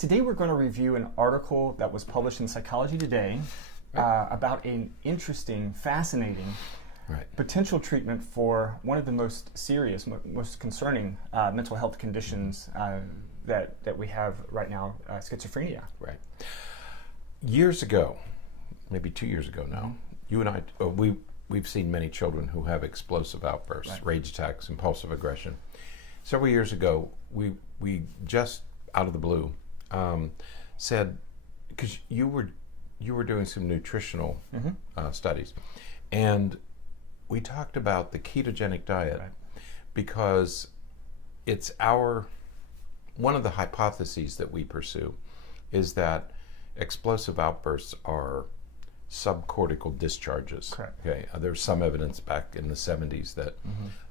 Today we're going to review an article that was published in Psychology Today about an interesting, fascinating potential treatment for one of the most serious, most concerning mental health conditions that we have right now, schizophrenia. Right. Years ago, maybe 2 years ago now, you and I, we've seen many children who have explosive outbursts, rage attacks, impulsive aggression. Several years ago, we just out of the blue said, because you were doing some nutritional studies, and we talked about the ketogenic diet because it's one of the hypotheses that we pursue is that explosive outbursts are subcortical discharges. Correct. Okay, there's some evidence back in the 70s that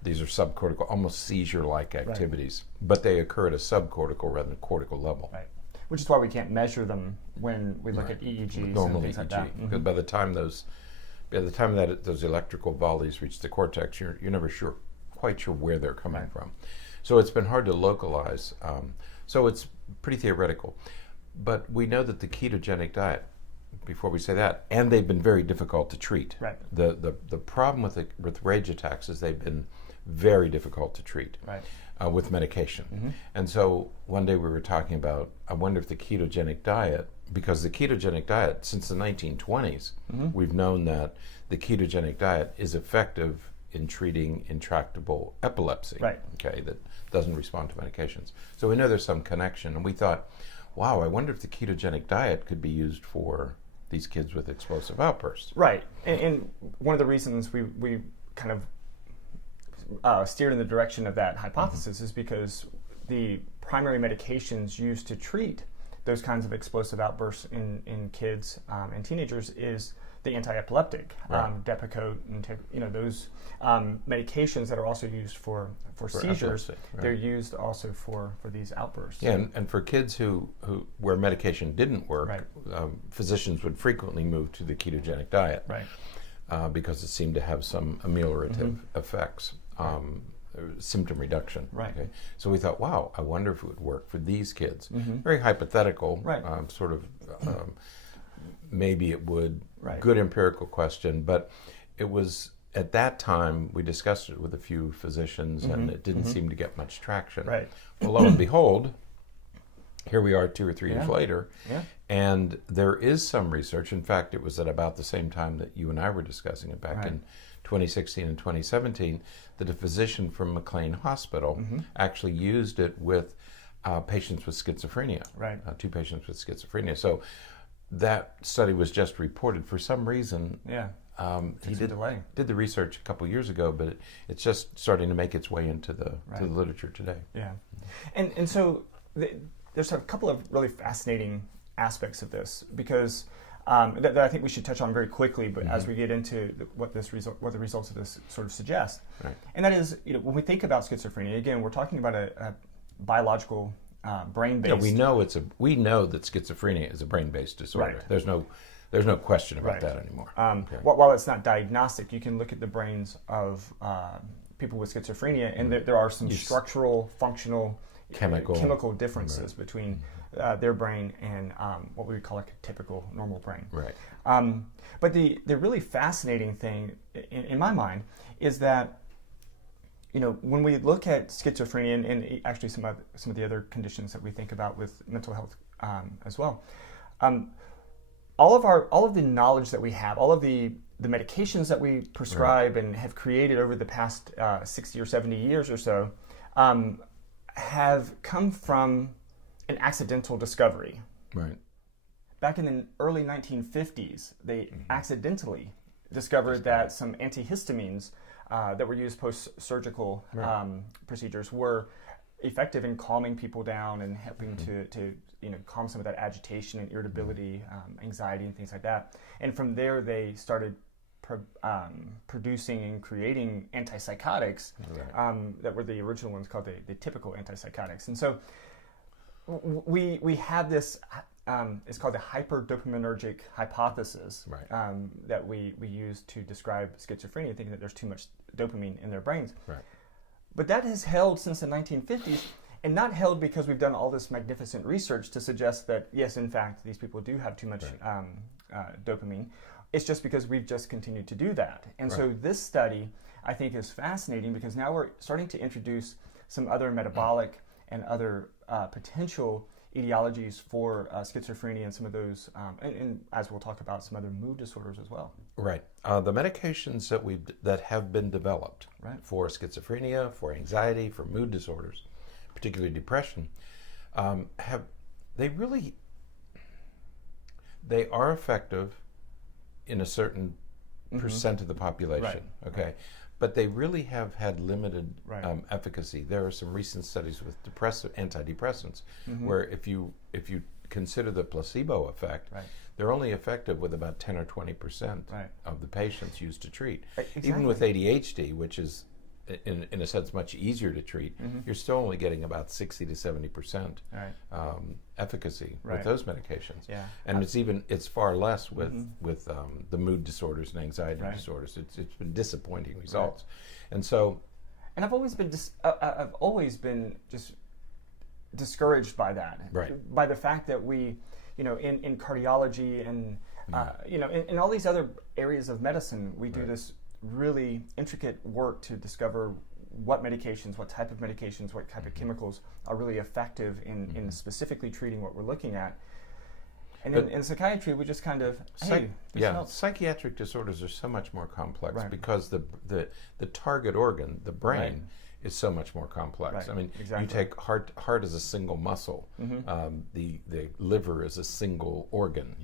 these are subcortical, almost seizure-like activities, but they occur at a subcortical rather than cortical level. Right. Which is why we can't measure them when we look at EEGs Normal and things like that. Because by the time those electrical volleys reach the cortex, you're never quite sure where they're coming from. So it's been hard to localize. So it's pretty theoretical. But we know that the ketogenic diet, before we say that, and they've been very difficult to treat. Right. The problem with rage attacks is they've been very difficult to treat with medication. And so one day we were talking about, I wonder if the ketogenic diet, because the ketogenic diet, since the 1920s, we've known that the ketogenic diet is effective in treating intractable epilepsy, that doesn't respond to medications. So we know there's some connection, and we thought, wow, I wonder if the ketogenic diet could be used for these kids with explosive outbursts. Right, and one of the reasons we kind of steered in the direction of that hypothesis is because the primary medications used to treat those kinds of explosive outbursts in kids and teenagers is the anti-epileptic, Depakote, and those medications that are also used for seizures. They're used also for these outbursts. Yeah, and for kids who where medication didn't work, physicians would frequently move to the ketogenic diet, because it seemed to have some ameliorative effects, symptom reduction. Okay? So we thought, wow, I wonder if it would work for these kids. Very hypothetical, sort of. Maybe it would. Good empirical question, but it was at that time we discussed it with a few physicians, and it didn't seem to get much traction. Well, lo and behold, here we are 2 or 3 years later, and there is some research. In fact, it was at about the same time that you and I were discussing it back in 2016 and 2017, that a physician from McLean Hospital actually used it with patients with schizophrenia, 2 patients with schizophrenia. So that study was just reported. For some reason, he did the research a couple years ago, but it's just starting to make its way into the literature today. Yeah, and so there's a couple of really fascinating aspects of this, because that I think we should touch on very quickly, but as we get into what the results of this sort of suggest. And that is, when we think about schizophrenia, again, we're talking about a biological brain-based. Yeah, we know that schizophrenia is a brain-based disorder. There's no question about that anymore. While it's not diagnostic, you can look at the brains of people with schizophrenia, and there are some structural, functional, chemical differences between their brain and what we would call like a typical normal brain. But the really fascinating thing, in my mind, is that when we look at schizophrenia and actually some of the other conditions that we think about with mental health as well, all of the knowledge that we have, all of the medications that we prescribe and have created over the past 60 or 70 years or so, have come from an accidental discovery. Back in the early 1950s, they accidentally discovered that some antihistamines that were used post-surgical procedures were effective in calming people down and helping to calm some of that agitation and irritability, anxiety and things like that. And from there, they started producing and creating antipsychotics that were the original ones called the typical antipsychotics. And so we have this. It's called the hyperdopaminergic hypothesis that we use to describe schizophrenia, thinking that there's too much dopamine in their brains. But that has held since the 1950s, And not held because we've done all this magnificent research to suggest that, yes, in fact, these people do have too much dopamine. It's just because we've just continued to do that. And so this study, I think, is fascinating because now we're starting to introduce some other metabolic and other potential etiologies for schizophrenia and some of those, and as we'll talk about, some other mood disorders as well. Right. The medications that have been developed for schizophrenia, for anxiety, for mood disorders, particularly depression, they are effective in a certain percent of the population. Okay. But they really have had limited efficacy. There are some recent studies with antidepressants where if you consider the placebo effect, they're only effective with about 10 or 20% of the patients used to treat. Exactly. Even with ADHD, which is in a sense much easier to treat, you're still only getting about 60 to 70% efficacy with those medications. Yeah. And it's far less with the mood disorders and anxiety disorders. It's been disappointing results. And so, and I've always been just discouraged by that, by the fact that we, in cardiology and in all these other areas of medicine, we do this really intricate work to discover what medications, what type of medications, what type of chemicals are really effective in specifically treating what we're looking at. And in psychiatry, we just kind of, psychiatric disorders are so much more complex because the target organ, the brain, is so much more complex. I mean, you take heart as a single muscle. The liver is a single organ.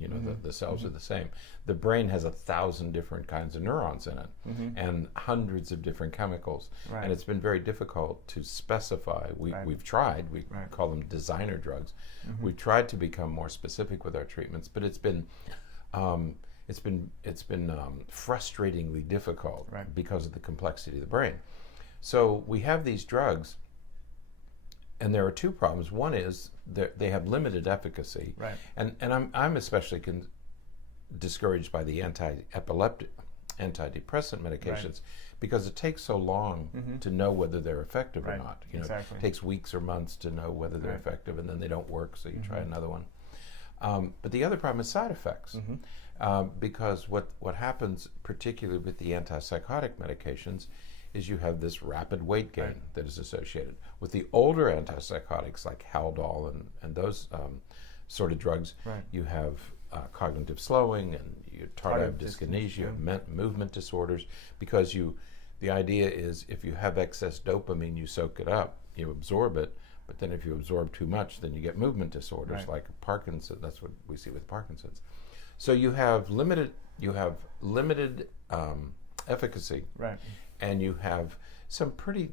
The cells are the same. The brain has 1,000 different kinds of neurons in it and hundreds of different chemicals. And it's been very difficult to specify. We've tried. We call them designer drugs. We've tried to become more specific with our treatments, but it's been frustratingly difficult because of the complexity of the brain. So we have these drugs, and there are two problems. One is they have limited efficacy, and I'm especially discouraged by the antidepressant medications because it takes so long to know whether they're effective or not. It takes weeks or months to know whether they're effective, and then they don't work, so you try another one. But the other problem is side effects, because what happens, particularly with the antipsychotic medications, is you have this rapid weight gain that is associated. With the older antipsychotics like Haldol and those sort of drugs, you have cognitive slowing and tardive dyskinesia, movement disorders, because the idea is if you have excess dopamine, you soak it up, you absorb it, but then if you absorb too much, then you get movement disorders like Parkinson's. That's what we see with Parkinson's. So you have limited efficacy, and you have some pretty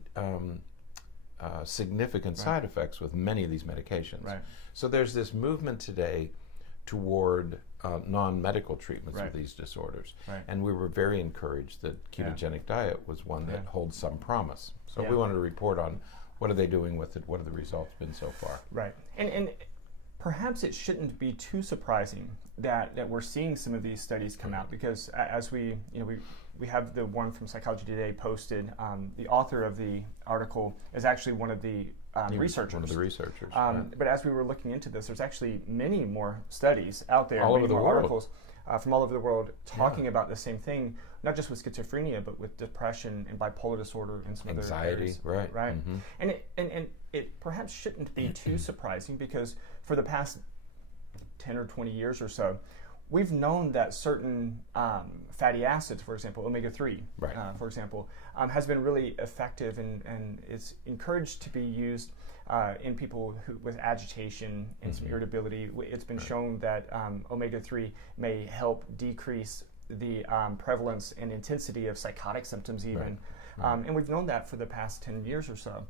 significant side effects with many of these medications. So there's this movement today toward non-medical treatments of these disorders. And we were very encouraged that ketogenic diet was one that holds some promise. So we wanted to report on what are they doing with it, what have the results been so far. And perhaps it shouldn't be too surprising that we're seeing some of these studies come out, because as we have the one from Psychology Today posted. The author of the article is actually one of the researchers. One of the researchers. But as we were looking into this, there's actually many more studies out there, all over the world. articles from all over the world talking about the same thing, not just with schizophrenia, but with depression and bipolar disorder and some anxiety, other areas. Right. And it perhaps shouldn't be too surprising, because for the past 10 or 20 years or so, we've known that certain fatty acids, for example, omega-3, for example, has been really effective and is encouraged to be used in people with agitation and some irritability. It's been shown that omega-3 may help decrease the prevalence and intensity of psychotic symptoms even. And we've known that for the past 10 years or so.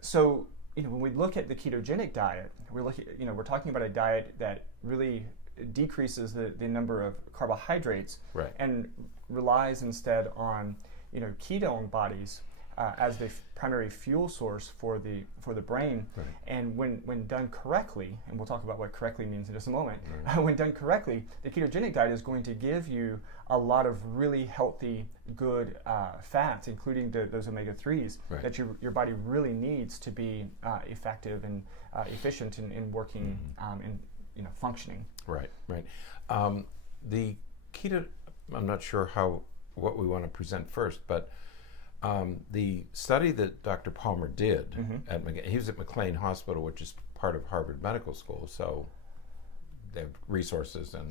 So, when we look at the ketogenic diet, we're talking about a diet that really decreases the number of carbohydrates and relies instead on ketone bodies as the primary fuel source for the brain. Right. And when done correctly, and we'll talk about what correctly means in just a moment, when done correctly, the ketogenic diet is going to give you a lot of really healthy, good fats, including those omega-3s that your body really needs to be effective and efficient in working and functioning. Right. The keto, I'm not sure what we want to present first, but the study that Dr. Palmer did he was at McLean Hospital, which is part of Harvard Medical School, so they have resources and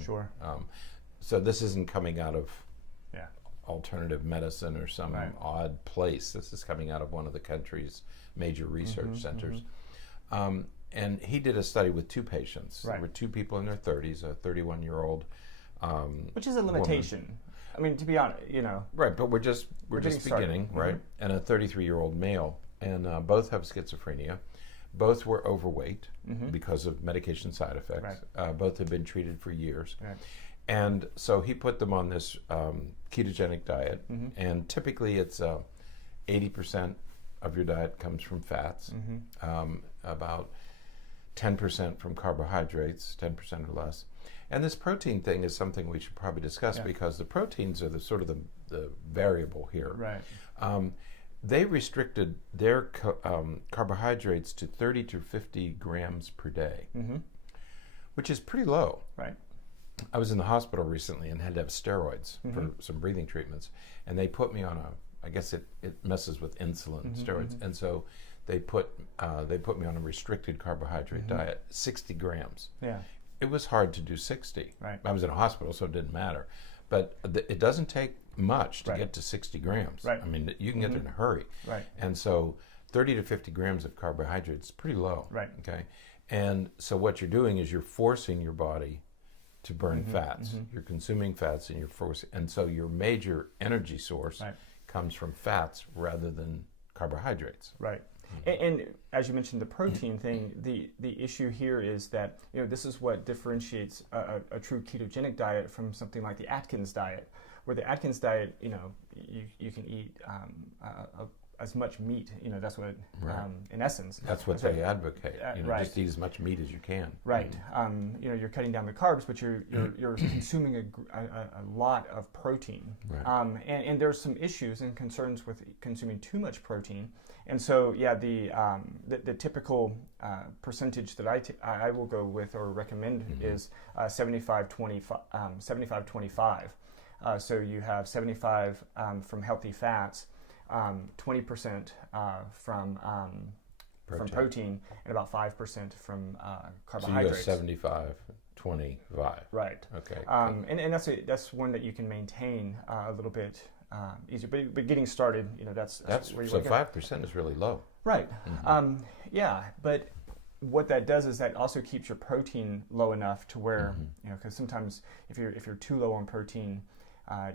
so this isn't coming out of alternative medicine or some odd place. This is coming out of one of the country's major research centers. And he did a study with 2 patients. There were 2 people in their 30s, a 31-year-old which is a limitation. Woman. I mean, to be honest, Right, but we're just beginning, right? And a 33-year-old male, and both have schizophrenia. Both were overweight because of medication side effects. Both have been treated for years. And so he put them on this ketogenic diet, and typically it's 80% of your diet comes from fats, about 10% from carbohydrates, 10% or less. And this protein thing is something we should probably discuss because the proteins are the variable here. Right. They restricted their carbohydrates to 30 to 50 grams per day, which is pretty low. Right. I was in the hospital recently and had to have steroids for some breathing treatments, and they put me on I guess it messes with insulin steroids, and so they put me on a restricted carbohydrate diet, 60 grams. Yeah. It was hard to do 60. Right. I was in a hospital, so it didn't matter. But it doesn't take much to get to 60 grams. Right. I mean, you can get there in a hurry. Right. And so 30 to 50 grams of carbohydrates is pretty low. Right. Okay. And so what you're doing is you're forcing your body to burn fats. You're consuming fats and you're forcing. And so your major energy source comes from fats rather than carbohydrates. Right. And as you mentioned, the protein thing, the issue here is that this is what differentiates a true ketogenic diet from something like the Atkins diet, where the Atkins diet, you can eat as much meat. That's what, in essence, that's what they advocate. Just eat as much meat as you can. Right. You're cutting down the carbs, but you're consuming a lot of protein. Right. And there's some issues and concerns with consuming too much protein. And so, the typical percentage that I will go with or recommend is 75-25. So you have 75 from healthy fats, 20% from protein, and about 5% from carbohydrates. So you go 75-25. Right. Okay. And that's one that you can maintain a little bit easier. But getting started, that's where you so 5% is really low. Right. But what that does is that also keeps your protein low enough to where because sometimes if you're too low on protein,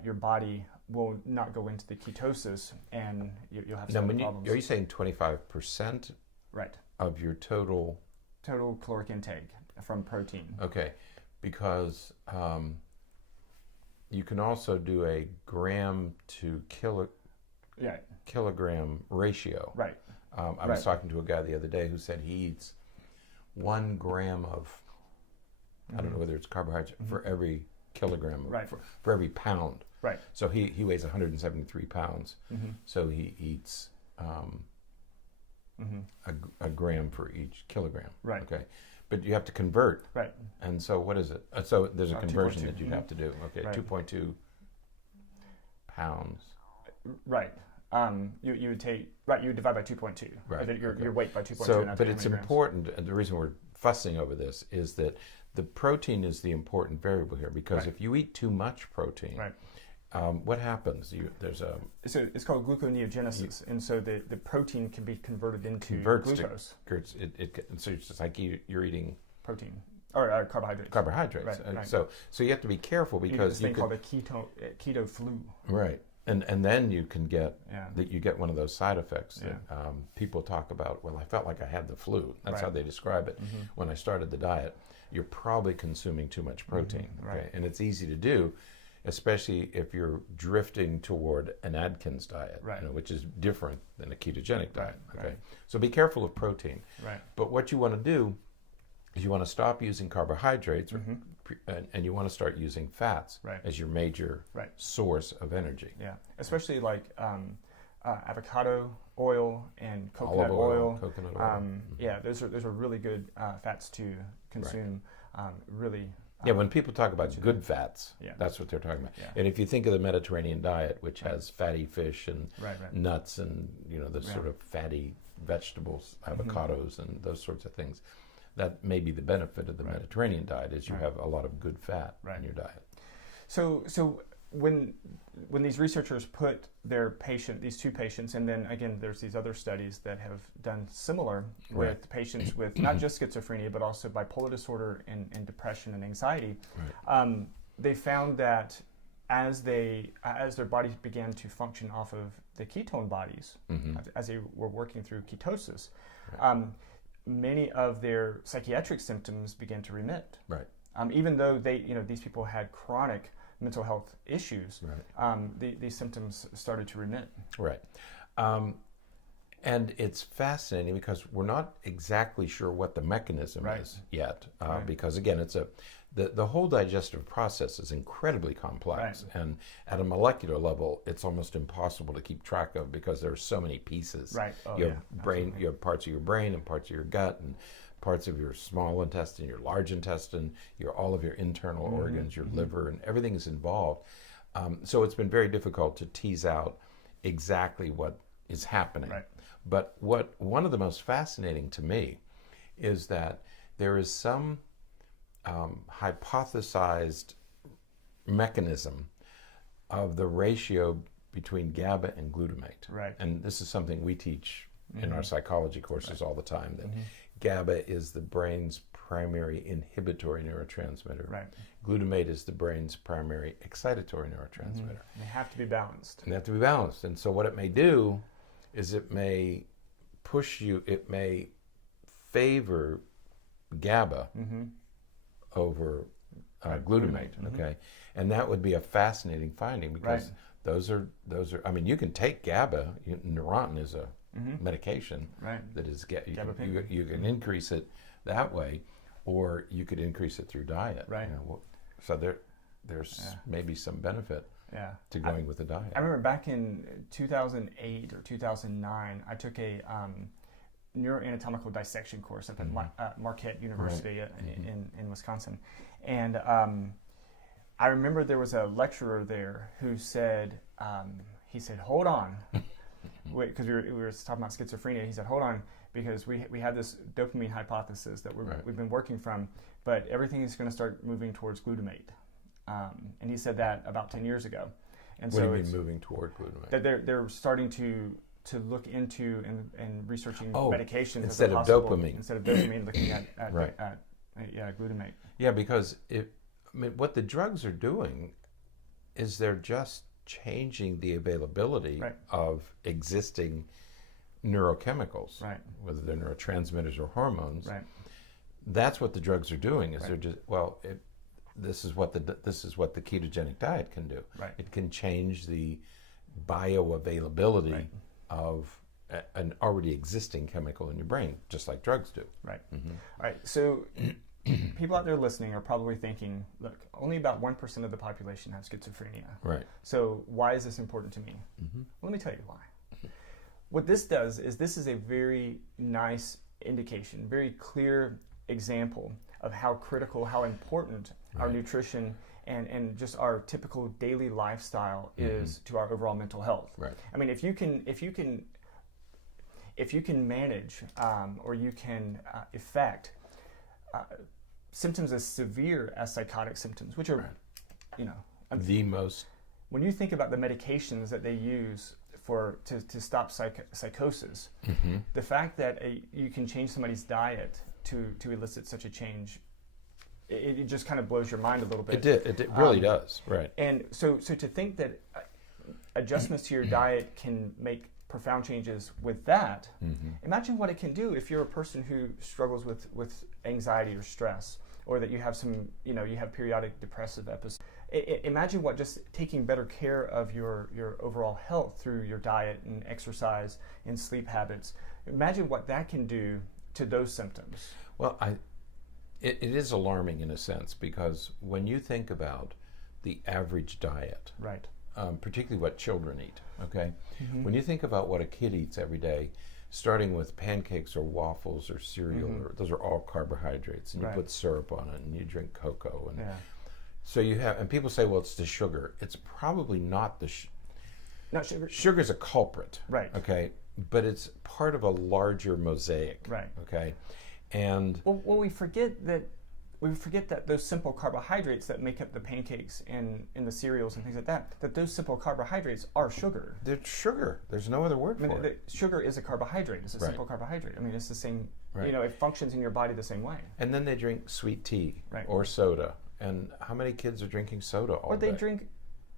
your body will not go into the ketosis, and you'll have some problems. Are you saying 25% of your total caloric intake from protein? Okay, because you can also do a gram to kilogram ratio. Right. I was talking to a guy the other day who said he eats 1 gram of, I don't know whether it's carbohydrate, for every kilogram, for every pound. Right. So he weighs 173 pounds. So he eats a gram for each kilogram. Right. Okay. But you have to convert. Right. And so what is it? So there's a conversion that you'd have to do. Okay. Right. 2.2 pounds. Right. You would take you would divide by 2.2. Right. Your weight by 2.2. So, but it's important, and the reason we're fussing over this is that the protein is the important variable here, because if you eat too much protein, what happens? So it's called gluconeogenesis, and so the protein can be converted into glucose. So it's just like you're eating protein or carbohydrates. Carbohydrates. Right. So you have to be careful, because you called a keto flu. Right. And then you can get you get one of those side effects that people talk about. Well, I felt like I had the flu. That's how they describe it. When I started the diet, you're probably consuming too much protein. Okay? And it's easy to do. especially if you're drifting toward an Atkins diet, right. Which is different than a ketogenic diet. Right. Okay, right. So be careful of protein. Right. But what you want to do is you want to stop using carbohydrates, and you want to start using fats as your major source of energy. Yeah, especially like avocado oil and coconut oil. Yeah, those are really good fats to consume. Really. When people talk about good fats, that's what they're talking about. Yeah. And if you think of the Mediterranean diet, which has fatty fish and nuts and the sort of fatty vegetables, avocados and those sorts of things, that may be the benefit of the Mediterranean diet is you have a lot of good fat in your diet. So when these researchers put these two patients, and then again there's these other studies that have done similar with patients with not just schizophrenia but also bipolar disorder and depression and anxiety, they found that as their bodies began to function off of the ketone bodies, as they were working through ketosis, many of their psychiatric symptoms began to remit. Right. Even though these people had chronic mental health issues, these symptoms started to remit. Right. And it's fascinating because we're not exactly sure what the mechanism is yet, because again, it's the whole digestive process is incredibly complex, and at a molecular level, it's almost impossible to keep track of because there are so many pieces. Right. You have brain, you have parts of your brain and parts of your gut and parts of your small intestine, your large intestine, all of your internal organs, your liver, and everything is involved. So it's been very difficult to tease out exactly what is happening. Right. But one of the most fascinating to me is that there is some hypothesized mechanism of the ratio between GABA and glutamate. Right. And this is something we teach in our psychology courses all the time, that GABA is the brain's primary inhibitory neurotransmitter. Right. Glutamate is the brain's primary excitatory neurotransmitter. They have to be balanced. And they have to be balanced. And so what it may do is it may favor GABA over glutamate. Okay. And that would be a fascinating finding because those are, I mean, you can take GABA, Neurontin is a medication that is you can increase it that way, or you could increase it through diet. Right. So there's maybe some benefit to going with the diet. I remember back in 2008 or 2009, I took a neuroanatomical dissection course up at Marquette University in Wisconsin, and I remember there was a lecturer there who said, he said, "Hold on." Because we were talking about schizophrenia, he said, "Hold on, because we have this dopamine hypothesis that we've been working from, but everything is going to start moving towards glutamate." And he said that about 10 years ago. And what do you mean moving toward glutamate? That they're starting to look into and researching medications instead of dopamine. Instead of dopamine, looking at glutamate. Yeah, because what the drugs are doing is they're just changing the availability of existing neurochemicals, whether they're neurotransmitters or hormones. Right. That's what the drugs are doing. Is they're just this is what the ketogenic diet can do. Right. It can change the bioavailability of an already existing chemical in your brain, just like drugs do. Right. All right. So people out there listening are probably thinking, look, only about 1% of the population has schizophrenia. Right. So why is this important to me? Well, let me tell you why. What this does is this is a very nice indication, very clear example of how critical, how important our nutrition and just our typical daily lifestyle is to our overall mental health. Right. I mean, if you can manage or you can affect symptoms as severe as psychotic symptoms, which are, the most. When you think about the medications that they use to stop psychosis, the fact that you can change somebody's diet to elicit such a change, it just kind of blows your mind a little bit. It really does, right? And so to think that adjustments to your diet can make profound changes with that, imagine what it can do if you're a person who struggles with anxiety or stress, or that you have you have periodic depressive episodes. imagine what just taking better care of your overall health through your diet and exercise and sleep habits, imagine what that can do to those symptoms. Well, it is alarming in a sense, because when you think about the average diet, right, particularly what children eat, okay? When you think about what a kid eats every day, starting with pancakes or waffles or cereal, or those are all carbohydrates, and you put syrup on it, and you drink cocoa, and so you have, and people say, well, it's the sugar. It's probably not not sugar. Sugar's a culprit, right? Okay, but it's part of a larger mosaic, right? Okay, and well, we forget that those simple carbohydrates that make up the pancakes and the cereals and things like that those simple carbohydrates are sugar. They're sugar. There's no other word for it. Sugar is a carbohydrate. It's a simple carbohydrate. I mean, it's the same, it functions in your body the same way. And then they drink sweet tea or soda. And how many kids are drinking soda all day? Or they drink...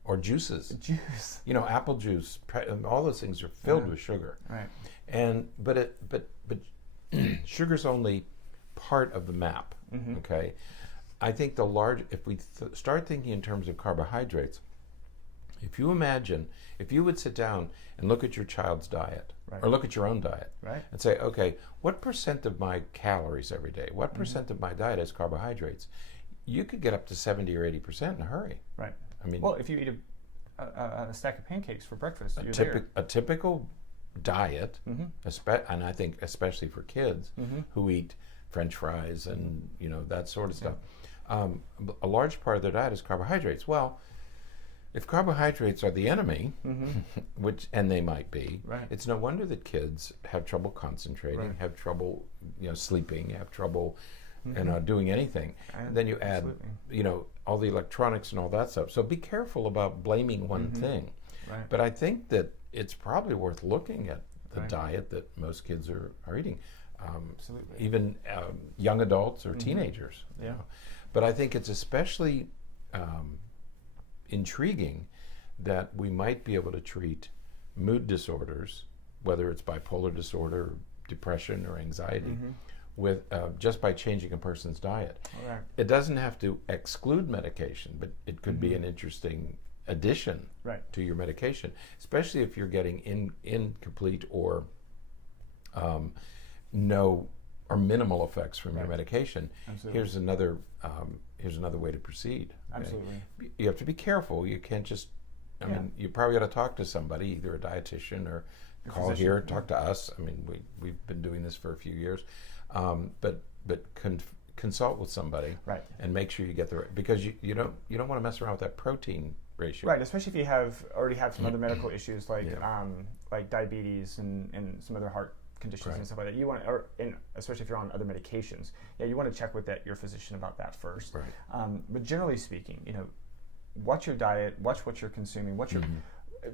Or juices. Juice. Apple juice. All those things are filled with sugar. Right. And but sugar's only part of the map. Okay, I think if we start thinking in terms of carbohydrates, if you would sit down and look at your child's diet, or look at your own diet, and say, okay, what percent of my calories every day, what percent of my diet is carbohydrates, you could get up to 70 or 80% in a hurry. Right. I mean, well, if you eat a stack of pancakes for breakfast, a typical diet, and I think especially for kids who eat French fries and that sort of stuff. A large part of their diet is carbohydrates. Well, if carbohydrates are the enemy, and they might be, it's no wonder that kids have trouble concentrating, have trouble sleeping, have trouble doing anything. And then you add all the electronics and all that stuff. So be careful about blaming one thing. Right. But I think that it's probably worth looking at the diet that most kids are eating. Absolutely. Even young adults or teenagers. Yeah. But I think it's especially intriguing that we might be able to treat mood disorders, whether it's bipolar disorder, depression, or anxiety, with just by changing a person's diet. Right. It doesn't have to exclude medication, but it could be an interesting addition to your medication, especially if you're getting incomplete or no or minimal effects from your medication. Absolutely. Here's another way to proceed. Okay? Absolutely. You have to be careful. You can't just. I mean, you probably got to talk to somebody, either a dietitian or call here, talk to us. I mean, we've been doing this for a few years, but consult with somebody, and make sure you get the right, because you don't want to mess around with that protein ratio. Right, especially if you already have some other medical issues like diabetes and some other heart conditions and stuff like that. You want to, especially if you're on other medications, you want to check with your physician about that first. Right. But generally speaking, watch your diet, watch what you're consuming,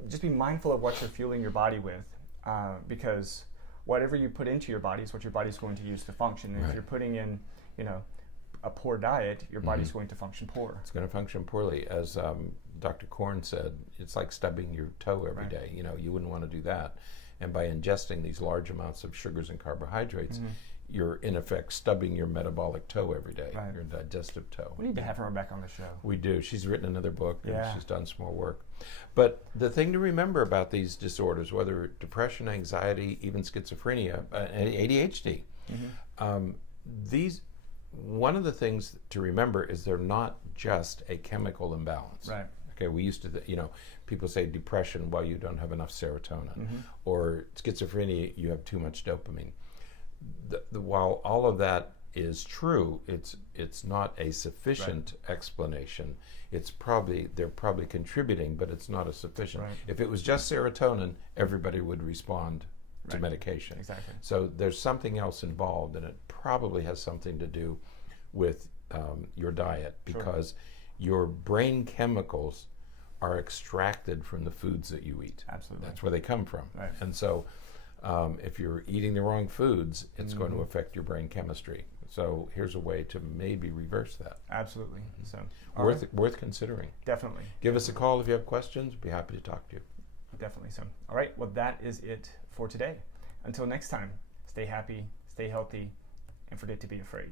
just be mindful of what you're fueling your body with, because whatever you put into your body is what your body's going to use to function. And if you're putting in, a poor diet, your body's going to function poor. It's going to function poorly. As Dr. Korn said, it's like stubbing your toe every day. You wouldn't want to do that. And by ingesting these large amounts of sugars and carbohydrates, you're in effect stubbing your metabolic toe every day, your digestive toe. We need to have her back on the show. We do. She's written another book, and she's done some more work. But the thing to remember about these disorders, whether depression, anxiety, even schizophrenia, ADHD, one of the things to remember is they're not just a chemical imbalance. Right. Okay, we used to, people say depression, well, you don't have enough serotonin, or schizophrenia, you have too much dopamine. While all of that is true, it's not a sufficient explanation. They're probably contributing, but it's not a sufficient. Right. If it was just serotonin, everybody would respond to medication. Exactly. So there's something else involved, and it probably has something to do with your diet, because your brain chemicals are extracted from the foods that you eat. Absolutely. That's where they come from. Right. And so if you're eating the wrong foods, it's going to affect your brain chemistry. So here's a way to maybe reverse that. Absolutely. So worth considering. Definitely. Give us a call if you have questions. We'll be happy to talk to you. Definitely so. All right. Well, that is it for today. Until next time, stay happy, stay healthy, and forget to be afraid.